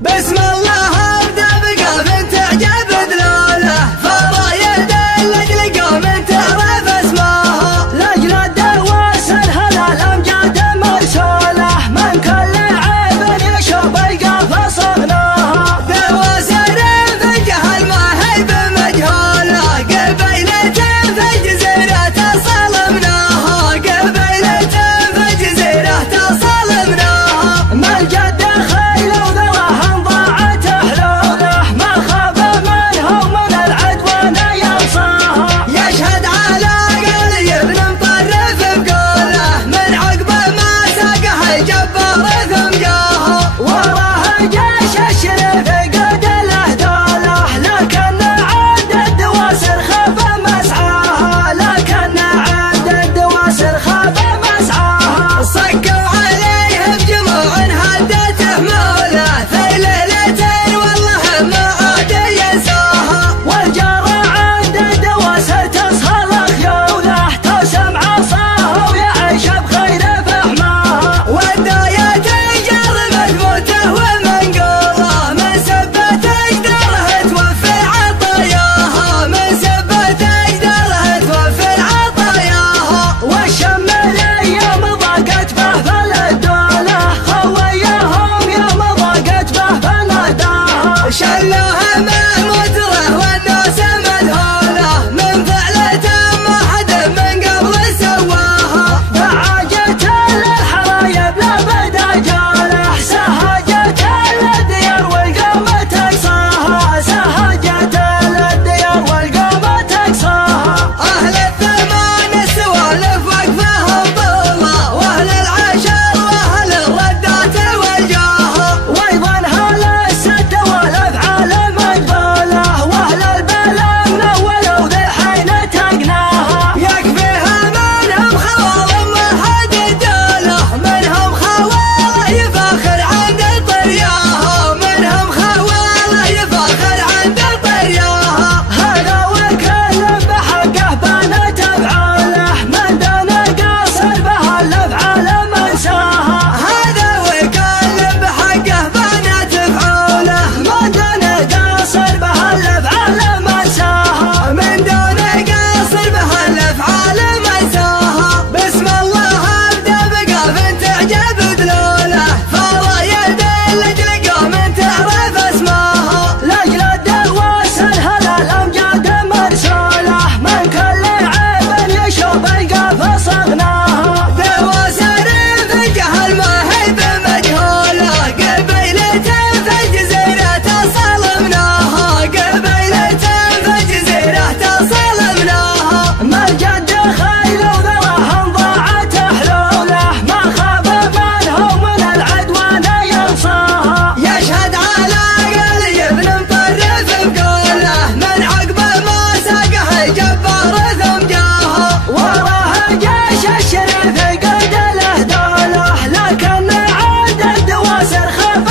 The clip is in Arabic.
بسم الله ابدا بقام تعجب دلاله، فرايد اللي قام تعرف اسمها، لاجل الدواس الهلال امجاد مرسوله، من كل عيب يشوف القافه صغناها، دواسر في الجهل ما هي بمجهوله، قبيلة في الجزيرة تصلمناها، قبيلة في الجزيرة تصلمناها، ما الجد خيل وذراهم ضاعت حلوله، ما خاف منها ومن العدوان ينصاها، يشهد على قلي ابن مطرف بقوله، من عقبه ما ساقه الجبار ثم جاها، وراه جيش الشريف قد له دوله، لكن عند الدواسر خاف مسعاها، لكن عند الدواسر خاف مسعاها، صكوا عليه بجموع هدته موله، في ليلة والله ما عاد ينساها، والجار عند الدواسر تصهل خيوله، تسمع عصاه ويعيش بخير فحماها، والداية تجر مثبوته ومنقوله، من سبت اقداره توفي عطاياها، من سبت اقداره توفي عطاياها، والشمالي يوم ضاقت به فالدوله، خويهم يوم ضاقت به فناداها، شلوها محمود له والناس مذهوله، من فعلته ما حد من قبل سواها، دعاجت للحرايب لا بدا جاله، سهجت للديار والقوم تقصاها، سهجت للديار والقوم تقصاها، اهل الثمان السوالف وقفهم طوله، واهل العشر واهل الردات والجاهه، وايضا اهل السد والافعال مقبوله، واهل البلا منولوا ذي الحين تقناها، يكفيها منهم خوالم ما حد اداله، منهم خواله يفاخر عند طرياها، منهم خواله يفاخر عند طرياها، هذا وكل بحقه بانت افعاله، من دون قاصر بها الافعال منساها، هذا وكل بحقه بانت افعاله، من دون قاصر بها الافعال منساها، من دون قاصر بها الافعال منساها، بسم الله ابدا بقاف تعجب دلاله، فرايد اللي قام تعرف اسمها، لاجل الدواس الهلال امجاد مرسوله، من كل عيب يشوف القافه صغناها، دواسر في الجهل ما هي بمجهوله، قبيلة في الجزيرة تصلمناها، قبيلة في الجزيرة تصلمناها، ما الجد خيل وذراهم ضاعت حلوله، ما خاف منها ومن العدوان ينصاها، يشهد على قلي ابن مطرف بقوله، من عقبه ما ساقه الجبار ثم جاها، وراه جيش الشريف قد له دوله، لكن عند الدواسر خاف